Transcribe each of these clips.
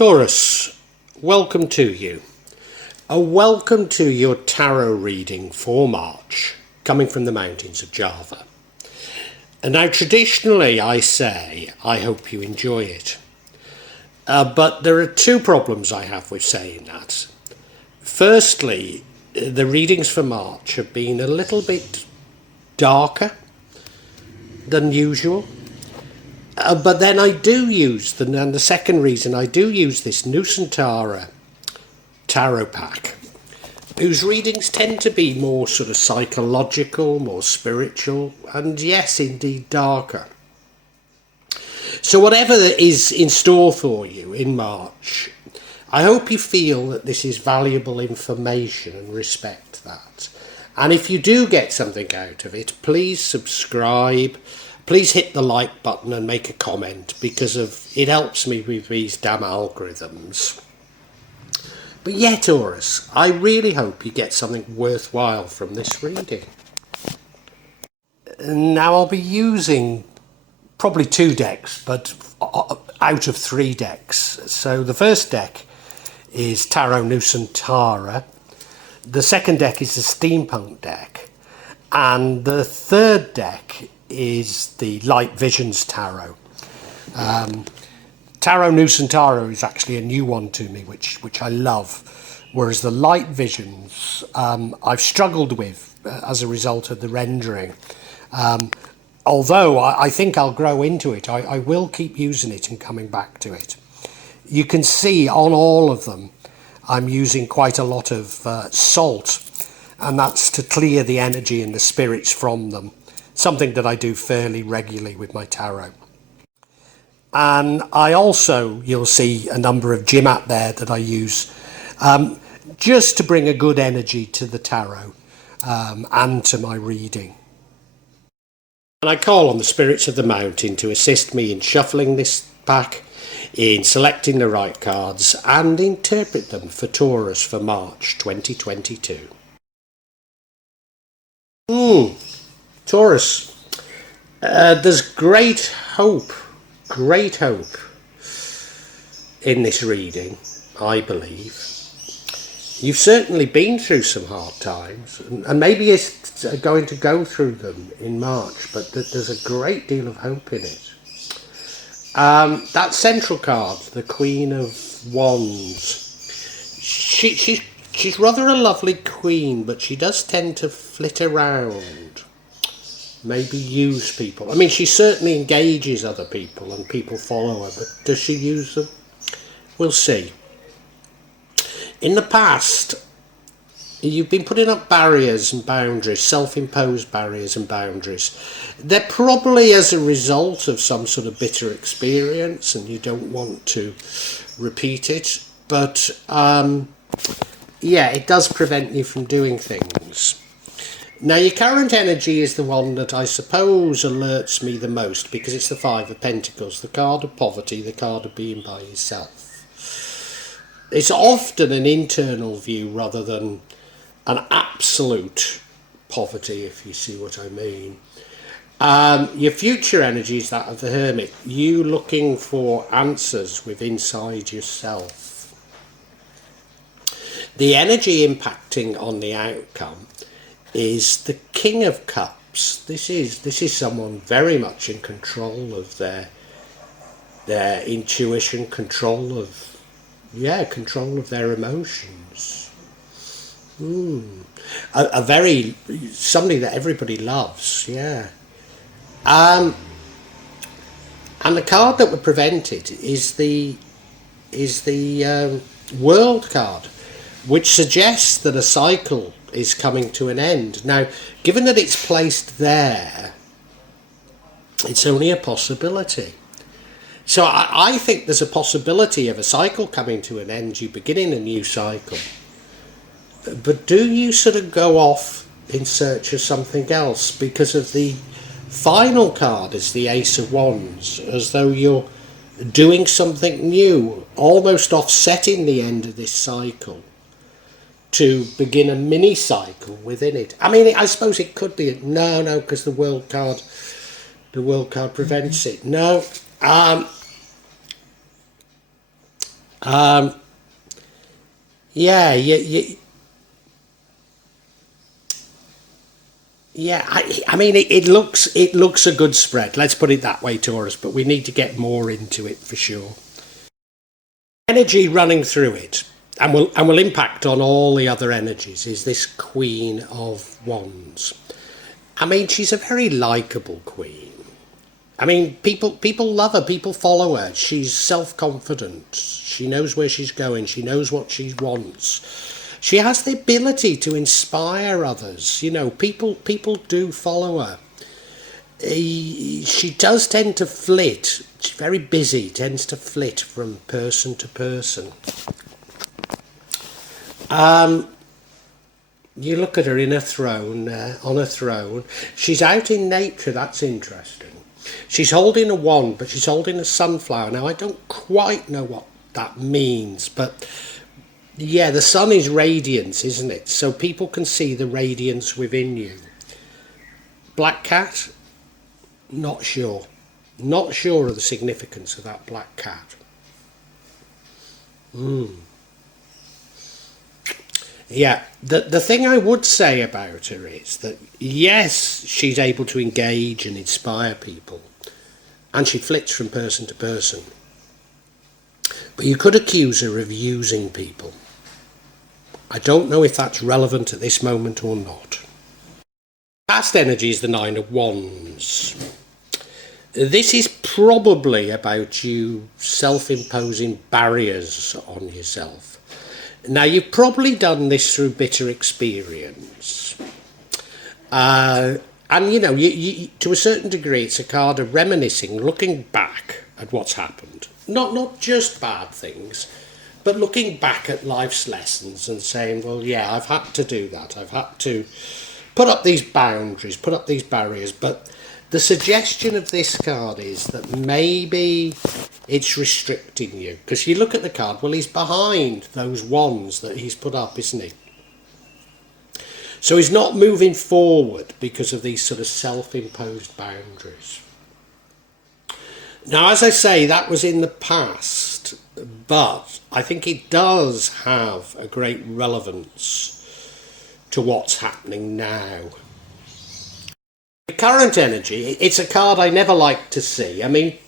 Taurus, welcome to you. A welcome to your tarot reading for March, coming from the mountains of Java. And now traditionally I say, I hope you enjoy it. But there are two problems I have with saying that. Firstly, the readings for March have been a little bit darker than usual. But then I do use, and the second reason, I do use this Nusantara tarot pack, whose readings tend to be more sort of psychological, more spiritual, and yes, indeed darker. So whatever is in store for you in March, I hope you feel that this is valuable information and respect that. And if you do get something out of it, please subscribe. Please hit the like button and make a comment, because it helps me with these damn algorithms. But yeah, Taurus, I really hope you get something worthwhile from this reading. Now I'll be using probably two decks, but out of three decks. So the first deck is Tarot Nusantara. The second deck is the Steampunk deck. And the third deck is the Light Visions Tarot. Tarot Nusantara is actually a new one to me, which I love, whereas the Light Visions I've struggled with as a result of the rendering. Although I think I'll grow into it, I will keep using it and coming back to it. You can see on all of them I'm using quite a lot of salt, and that's to clear the energy and the spirits from them. Something that I do fairly regularly with my tarot. And I also, you'll see a number of Jimat there that I use just to bring a good energy to the tarot and to my reading. And I call on the spirits of the mountain to assist me in shuffling this pack, in selecting the right cards and interpret them for Taurus for March 2022. Taurus, there's great hope in this reading, I believe. You've certainly been through some hard times, and maybe you're going to go through them in March, but there's a great deal of hope in it. That central card, the Queen of Wands, she's rather a lovely queen, but she does tend to flit around. Maybe use people. I mean, she certainly engages other people and people follow her, but does she use them? We'll see. In the past, you've been putting up barriers and boundaries, self-imposed barriers and boundaries. They're probably as a result of some sort of bitter experience and you don't want to repeat it. But, yeah, it does prevent you from doing things. Now, your current energy is the one that I suppose alerts me the most, because it's the Five of Pentacles, the card of poverty, the card of being by yourself. It's often an internal view rather than an absolute poverty, if you see what I mean. Your future energy is that of the Hermit, you looking for answers within inside yourself. The energy impacting on the outcome is the King of Cups. This is someone very much in control of their intuition, control of their emotions. A very somebody that everybody loves, yeah. And the card that would prevent it is the World card, which suggests that a cycle is coming to an end. Now, given that it's placed there, it's only a possibility. So I think there's a possibility of a cycle coming to an end, you beginning a new cycle. But do you sort of go off in search of something else? Because of the final card is the Ace of Wands, as though you're doing something new, almost offsetting the end of this cycle to begin a mini cycle within it. I mean, I suppose it could be no, because the World card prevents it. No, Um, yeah, yeah, yeah. I mean, it looks a good spread. Let's put it that way, Taurus. But we need to get more into it for sure. Energy running through it, and will impact on all the other energies. Is this Queen of Wands? I mean, she's a very likable queen. I mean, people love her. People follow her. She's self-confident. She knows where she's going. She knows what she wants. She has the ability to inspire others. You know, people do follow her. She does tend to flit. She's very busy. Tends to flit from person to person. You look at her in a throne, on a throne. She's out in nature. That's interesting. She's holding a wand, but she's holding a sunflower. Now, I don't quite know what that means, but yeah, the sun is radiance, isn't it? So people can see the radiance within you. Black cat? Not sure. Not sure of the significance of that black cat. Yeah, the thing I would say about her is that, yes, she's able to engage and inspire people, and she flits from person to person. But you could accuse her of using people. I don't know if that's relevant at this moment or not. Past energy is the Nine of Wands. This is probably about you self-imposing barriers on yourself. Now, you've probably done this through bitter experience. And, you know, to a certain degree, it's a card of reminiscing, looking back at what's happened. Not just bad things, but looking back at life's lessons and saying, well, yeah, I've had to do that. I've had to put up these boundaries, put up these barriers. But the suggestion of this card is that maybe it's restricting you. Because you look at the card, well, he's behind those wands that he's put up, isn't he? So he's not moving forward because of these sort of self-imposed boundaries. Now, as I say, that was in the past, but I think it does have a great relevance to what's happening now. The current energy, it's a card I never like to see. I mean,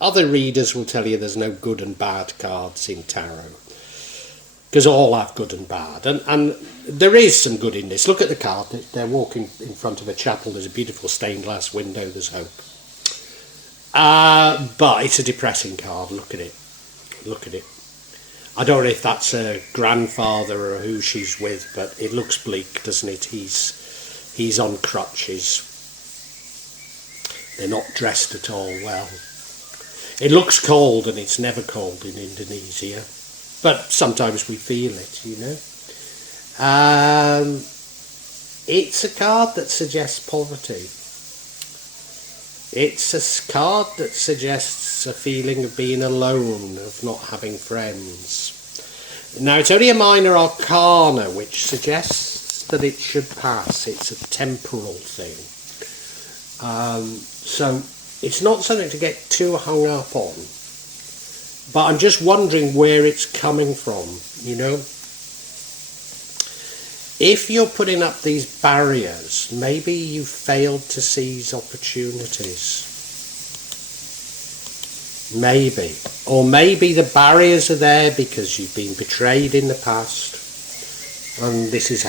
other readers will tell you there's no good and bad cards in tarot, because all have good and bad, and there is some good in this. Look at the card. They're walking in front of a chapel. There's a beautiful stained glass window. There's hope. But it's a depressing card. Look at it. Look at it. I don't know if that's her grandfather or who she's with, but it looks bleak, doesn't it? He's on crutches. They're not dressed at all well. It looks cold, and it's never cold in Indonesia, but sometimes we feel it, you know. It's a card that suggests poverty. It's a card that suggests a feeling of being alone, of not having friends. Now, it's only a minor arcana, which suggests that it should pass. It's a temporal thing. So it's not something to get too hung up on. But I'm just wondering where it's coming from, you know. If you're putting up these barriers, maybe you failed to seize opportunities. Maybe. Or maybe the barriers are there because you've been betrayed in the past, and this is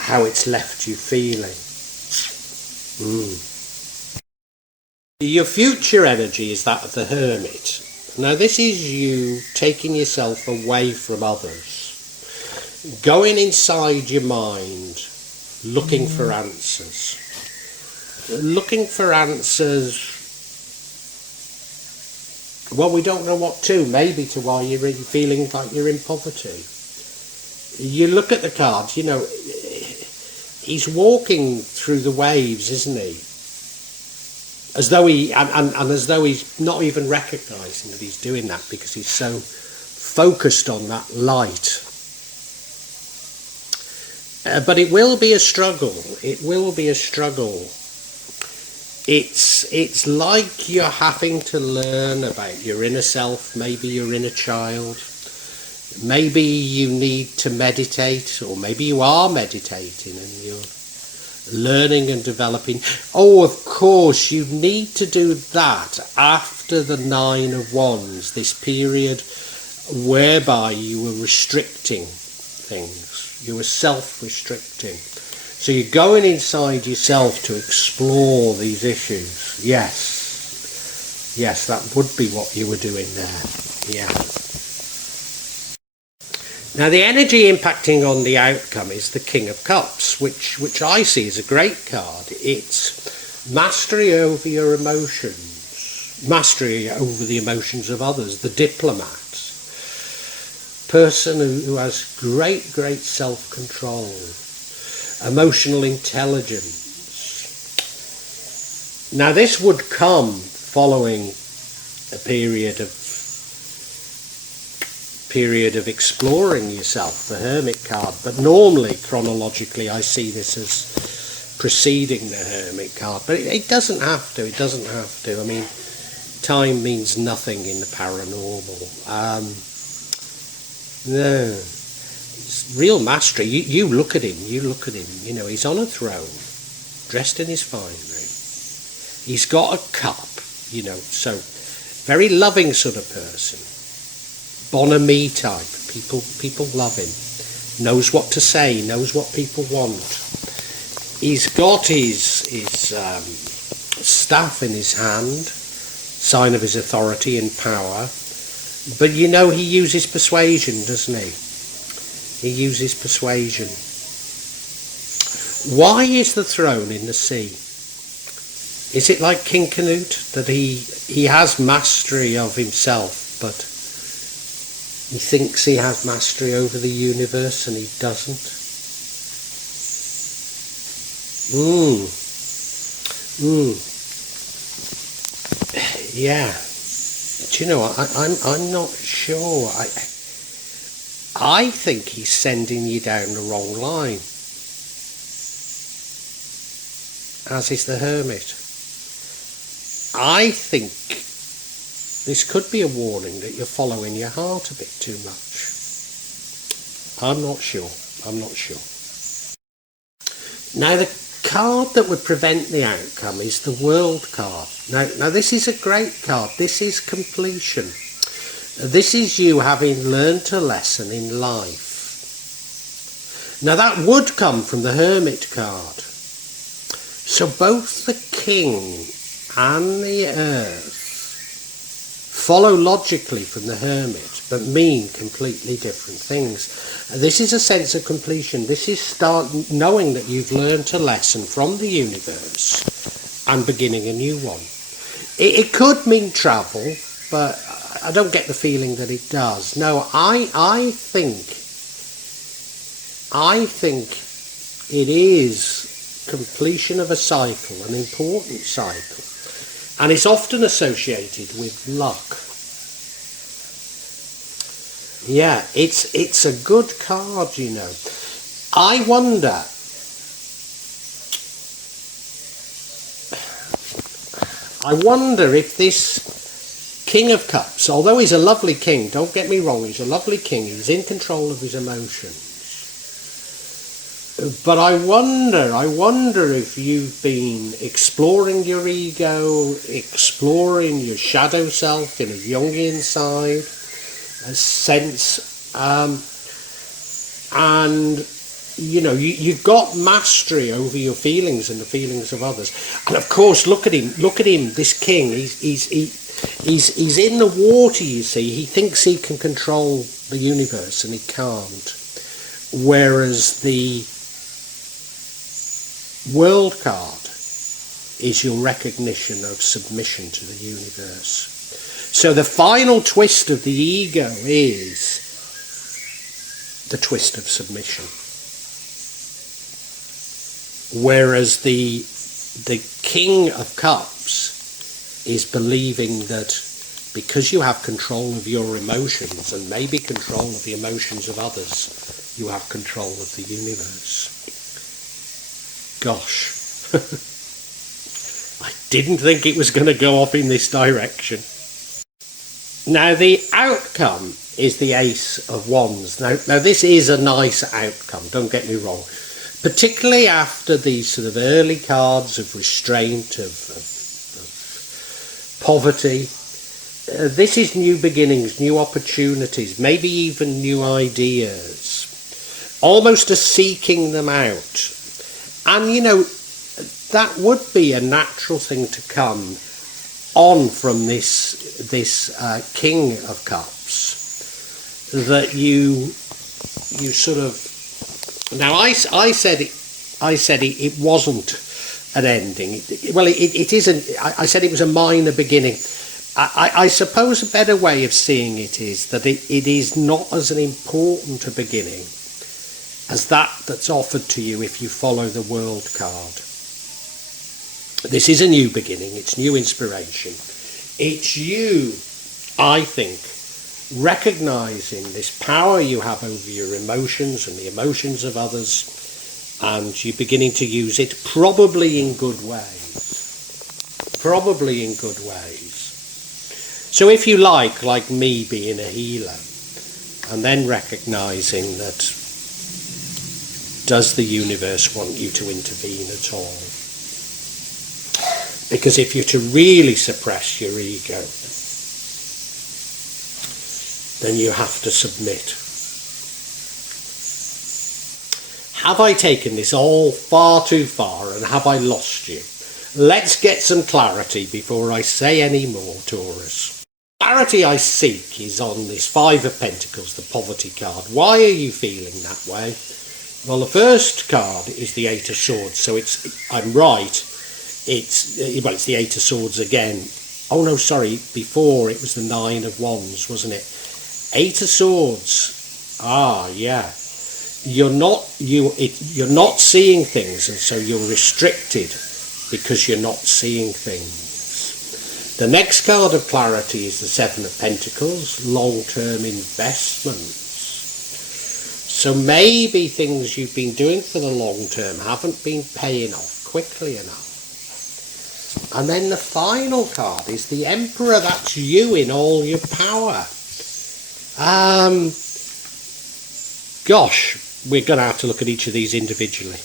how it's left you feeling. Your future energy is that of the Hermit. Now, this is you taking yourself away from others, going inside your mind, looking for answers. Looking for answers, well, we don't know what to, maybe to why you're feeling like you're in poverty. You look at the cards, you know, he's walking through the waves, isn't he? As though and as though he's not even recognising that he's doing that because he's so focused on that light. But it will be a struggle. It will be a struggle. It's like you're having to learn about your inner self, maybe your inner child, Maybe you need to meditate, or maybe you are meditating and you're learning and developing. Oh, of course, you need to do that after the Nine of Wands, this period whereby you were restricting things. You were self-restricting. So you're going inside yourself to explore these issues. Yes. Yes, that would be what you were doing there. Yeah. Now the energy impacting on the outcome is the King of Cups, which I see as a great card. It's mastery over your emotions, mastery over the emotions of others, the diplomat, person who has great self-control, emotional intelligence. Now this would come following a period of exploring yourself, the Hermit card, but normally chronologically I see this as preceding the Hermit card, but it doesn't have to. I mean, time means nothing in the paranormal. No, it's real mastery. You look at him, you know, he's on a throne, dressed in his finery, he's got a cup, you know, so very loving sort of person. Bonhomie type. People love him. Knows what to say. Knows what people want. He's got his staff in his hand, sign of his authority and power. But you know he uses persuasion, doesn't he? He uses persuasion. Why is the throne in the sea? Is it like King Canute, that he has mastery of himself, but he thinks he has mastery over the universe and he doesn't? Yeah. Do you know, I'm not sure. I think he's sending you down the wrong line, as is the Hermit. I think this could be a warning that you're following your heart a bit too much. I'm not sure. Now the card that would prevent the outcome is the World card. Now this is a great card. This is completion. This is you having learnt a lesson in life. Now that would come from the Hermit card. So both the King and the Earth follow logically from the Hermit, but mean completely different things. This is a sense of completion. This is knowing that you've learnt a lesson from the universe and beginning a new one. It could mean travel, but I don't get the feeling that it does. No, I think it is completion of a cycle, an important cycle. And it's often associated with luck. Yeah, it's a good card, you know. I wonder, if this King of Cups, although he's a lovely king, don't get me wrong, he's a lovely king, he's in control of his emotions. But I wonder if you've been exploring your ego, exploring your shadow self in a Jungian side, a sense, and you know you've got mastery over your feelings and the feelings of others. And of course, look at him, this king. He's in the water. You see, he thinks he can control the universe, and he can't. Whereas the World card is your recognition of submission to the universe. So the final twist of the ego is the twist of submission. Whereas the King of Cups is believing that because you have control of your emotions and maybe control of the emotions of others, you have control of the universe. Gosh, I didn't think it was going to go off in this direction. Now the outcome is the Ace of Wands. Now this is a nice outcome, don't get me wrong. Particularly after these sort of early cards of restraint, of poverty. This is new beginnings, new opportunities, maybe even new ideas. Almost a seeking them out. And, you know, that would be a natural thing to come on from this King of Cups. That you sort of... Now, I said it wasn't an ending. It isn't. I said it was a minor beginning. I suppose a better way of seeing it is that it is not as an important a beginning as that's offered to you if you follow the World card. This is a new beginning. It's new inspiration. It's you, I think, recognising this power you have over your emotions and the emotions of others, and you're beginning to use it probably in good ways. Probably in good ways. So if you like me being a healer, and then recognising that, does the universe want you to intervene at all? Because if you're to really suppress your ego, then you have to submit. Have I taken this all far too far, and have I lost you? Let's get some clarity before I say any more, Taurus. Clarity I seek is on this Five of Pentacles, the poverty card. Why are you feeling that way? Well, the first card is the Eight of Swords, so I'm right. It's the Eight of Swords again. Oh no, sorry. Before it was the Nine of Wands, wasn't it? Eight of Swords. Ah, yeah. You're not seeing things, and so you're restricted because you're not seeing things. The next card of clarity is the Seven of Pentacles, long-term investments. So maybe things you've been doing for the long term haven't been paying off quickly enough. And then the final card is the Emperor. That's you in all your power. Gosh, we're going to have to look at each of these individually.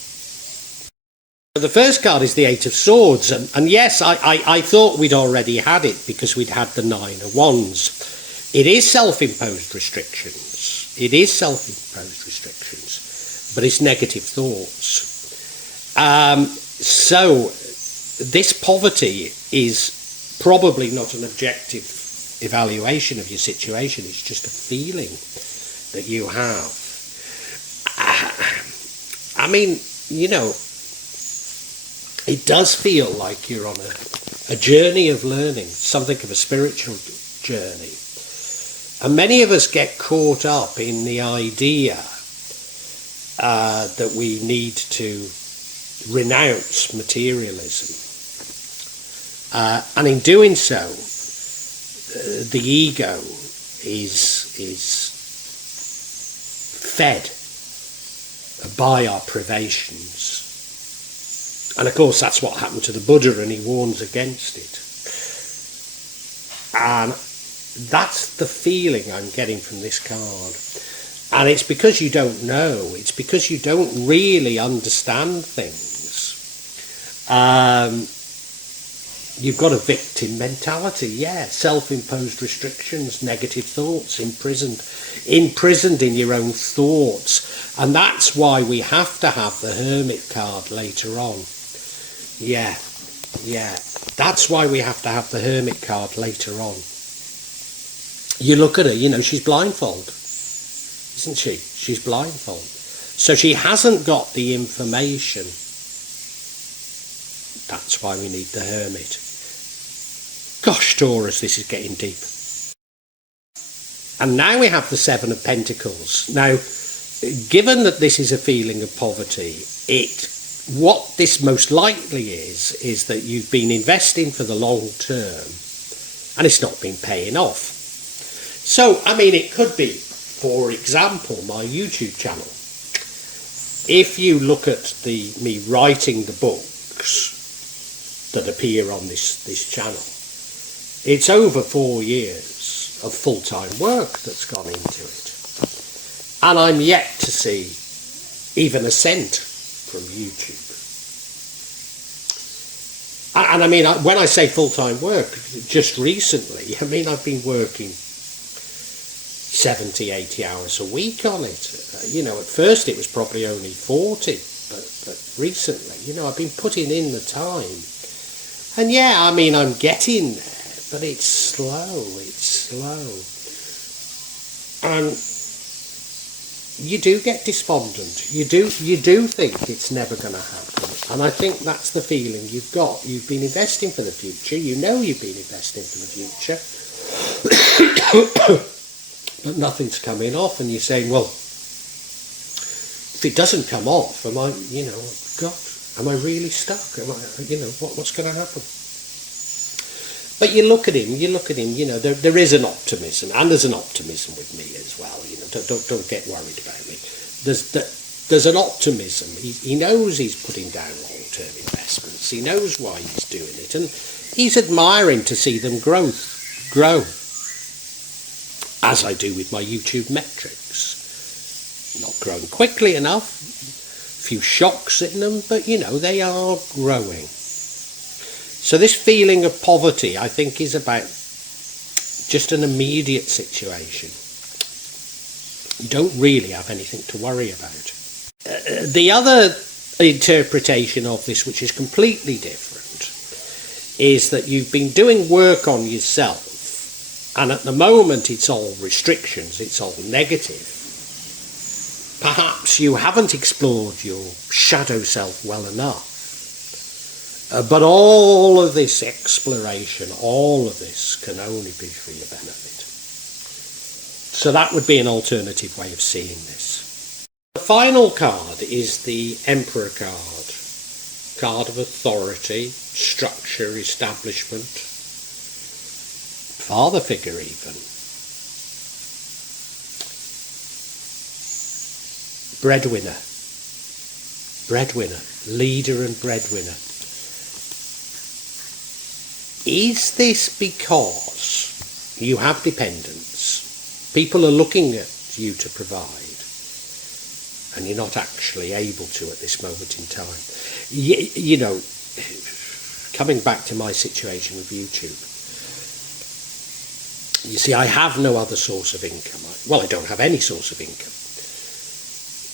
The first card is the Eight of Swords, and yes, I thought we'd already had it because we'd had the Nine of Wands. It is self-imposed restrictions. It is self-imposed restrictions, but it's negative thoughts. So this poverty is probably not an objective evaluation of your situation. It's just a feeling that you have. I mean, you know, it does feel like you're on a journey of learning, something of a spiritual journey. And many of us get caught up in the idea that we need to renounce materialism. And in doing so, the ego is fed by our privations. And of course that's what happened to the Buddha, and he warns against it. And that's the feeling I'm getting from this card. And it's because you don't know. It's because you don't really understand things. You've got a victim mentality, yeah. Self-imposed restrictions, negative thoughts, imprisoned in your own thoughts. And that's why we have to have the Hermit card later on. Yeah. That's why we have to have the Hermit card later on. You look at her, you know, she's blindfolded, isn't she? She's blindfolded. So she hasn't got the information. That's why we need the Hermit. Gosh, Taurus, this is getting deep. And now we have the Seven of Pentacles. Now, given that this is a feeling of poverty, what this most likely is that you've been investing for the long term and it's not been paying off. So, I mean, it could be, for example, my YouTube channel. If you look at me writing the books that appear on this channel, it's over 4 years. of full-time work that's gone into it. And I'm yet to see even a cent from YouTube. And I mean, when I say full-time work, just recently, I mean, I've been working 70, 80 hours a week on it. You know, at first it was probably only 40, but recently, you know, I've been putting in the time. And yeah, I mean, I'm getting there, but it's slow. And you do get despondent. You do think it's never going to happen. And I think that's the feeling you've got. You've been investing for the future. You know you've been investing for the future. But nothing's coming off. And you're saying, well, if it doesn't come off, am I, you know, God, am I really stuck? Am I, you know, what's going to happen? But you look at him, you know, there is an optimism, and there's an optimism with me as well, you know, don't get worried about me. There's an optimism. He knows he's putting down long-term investments. He knows why he's doing it, and he's admiring to see them grow, as I do with my YouTube metrics. Not growing quickly enough, a few shocks in them, but, you know, they are growing. So this feeling of poverty, I think, is about just an immediate situation. You don't really have anything to worry about. The other interpretation of this, which is completely different, is that you've been doing work on yourself, and at the moment it's all restrictions, it's all negative. Perhaps you haven't explored your shadow self well enough. But all of this exploration, all of this can only be for your benefit. So that would be an alternative way of seeing this. The final card is the Emperor card. Card of authority, structure, establishment, father figure even. Breadwinner, leader and breadwinner. Is this because you have dependents? People are looking at you to provide, and you're not actually able to at this moment in time. You know, coming back to my situation with YouTube, you see, I have no other source of income. Well, I don't have any source of income.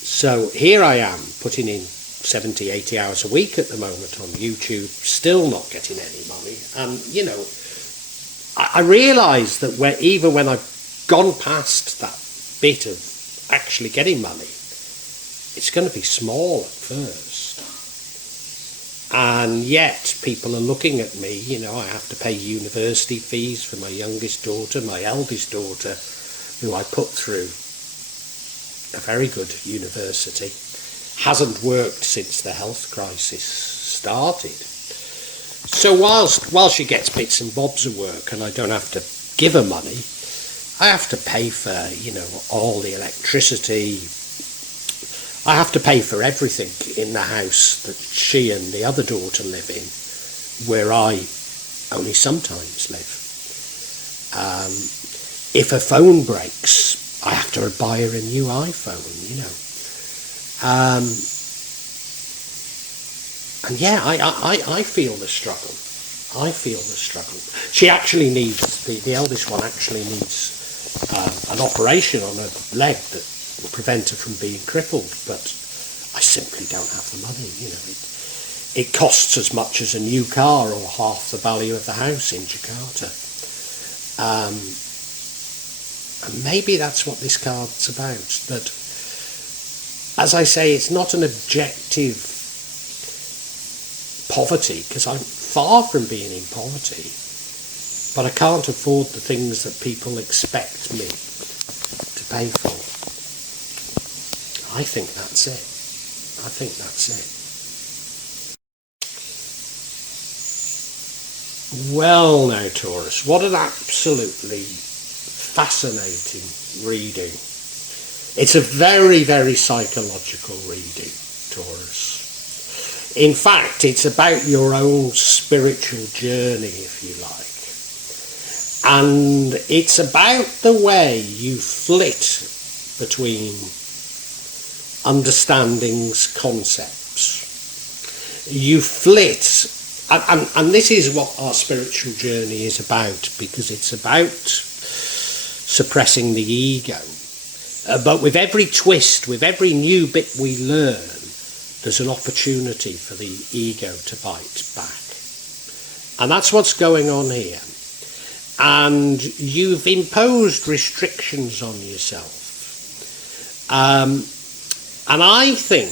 So here I am putting in 70, 80 hours a week at the moment on YouTube, still not getting any money. And, you know, I realise that even when I've gone past that bit of actually getting money, it's going to be small at first. And yet people are looking at me, you know, I have to pay university fees for my youngest daughter, my eldest daughter, who I put through a very good university. Hasn't worked since the health crisis started. So while she gets bits and bobs of work and I don't have to give her money, I have to pay for, you know, all the electricity. I have to pay for everything in the house that she and the other daughter live in, where I only sometimes live. If her phone breaks, I have to buy her a new iPhone, you know. And yeah, I feel the struggle. I feel the struggle. She actually needs, the eldest one actually needs an operation on her leg that will prevent her from being crippled, but I simply don't have the money, you know. It costs as much as a new car or half the value of the house in Jakarta. And maybe that's what this card's about, that, as I say, it's not an objective poverty, because I'm far from being in poverty, but I can't afford the things that people expect me to pay for. I think that's it. I think that's it. Well now, Taurus, what an absolutely fascinating reading. It's a very, very psychological reading, Taurus. In fact, it's about your own spiritual journey, if you like. And it's about the way you flit between understandings, concepts. You flit, and this is what our spiritual journey is about, because it's about suppressing the ego. But with every twist, with every new bit we learn, there's an opportunity for the ego to bite back. And that's what's going on here. And you've imposed restrictions on yourself. And I think,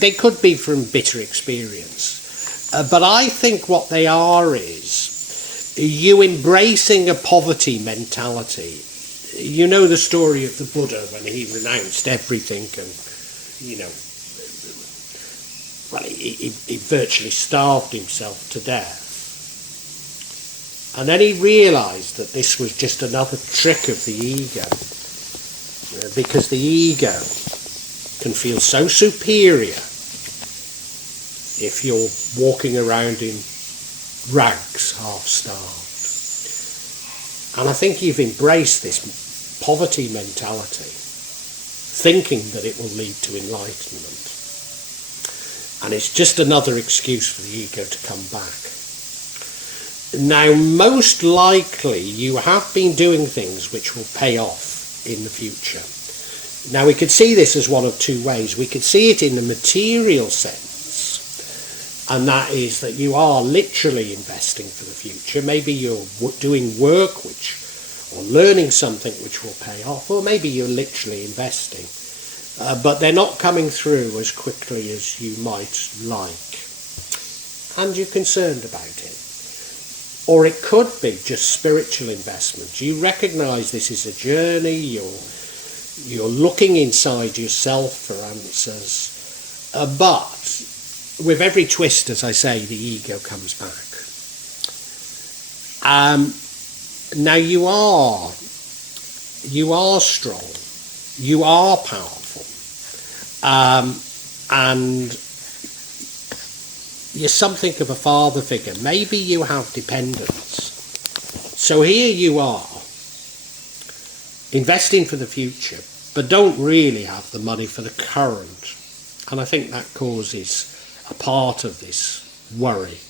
they could be from bitter experience, but I think what they are is you embracing a poverty mentality. You know the story of the Buddha when he renounced everything and, he virtually starved himself to death. And then he realised that this was just another trick of the ego, because the ego can feel so superior if you're walking around in rags, half-starved. And I think you've embraced this poverty mentality, thinking that it will lead to enlightenment. And it's just another excuse for the ego to come back. Now, most likely you have been doing things which will pay off in the future. Now, we could see this as one of two ways. We could see it in the material sense, and that is that you are literally investing for the future. Maybe you're doing work or learning something which will pay off, or maybe you're literally investing, but they're not coming through as quickly as you might like, and you're concerned about it. Or it could be just spiritual investment. You recognise this is a journey, you're looking inside yourself for answers, but with every twist, as I say, the ego comes back. Now you are strong, you are powerful, and you're something of a father figure. Maybe you have dependents. So here you are, investing for the future, but don't really have the money for the current. And I think that causes a part of this worry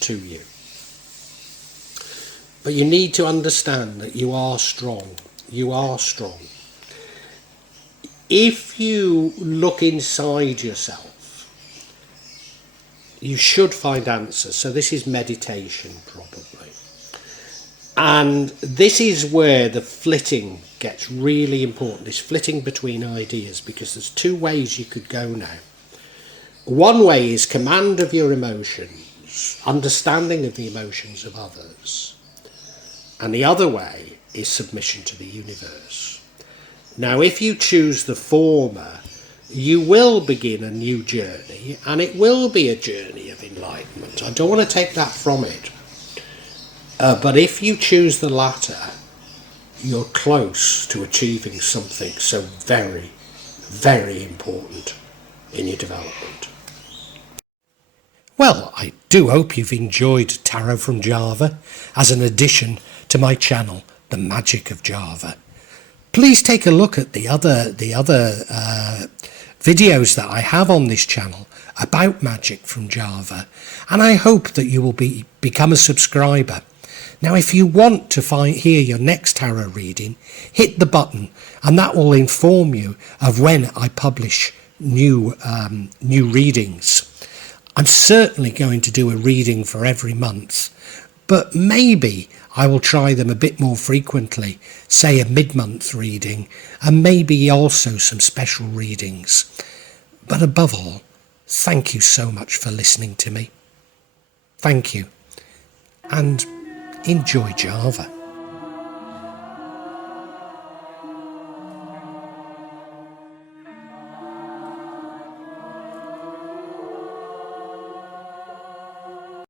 to you. But you need to understand that you are strong. You are strong. If you look inside yourself, you should find answers. So this is meditation, probably. And this is where the flitting gets really important, this flitting between ideas, because there's two ways you could go now. One way is command of your emotions, understanding of the emotions of others. And the other way is submission to the universe. Now, if you choose the former, you will begin a new journey, and it will be a journey of enlightenment. I don't want to take that from it. But if you choose the latter, you're close to achieving something so very, very important in your development. Well, I do hope you've enjoyed Tarot from Java as an addition to my channel, The Magic of Java. Please take a look at the other videos that I have on this channel about magic from Java, and I hope that you will become a subscriber. Now, if you want to hear your next tarot reading, hit the button, and that will inform you of when I publish new readings. I'm certainly going to do a reading for every month, but maybe I will try them a bit more frequently, say a mid-month reading, and maybe also some special readings. But above all, thank you so much for listening to me. Thank you, and enjoy Java.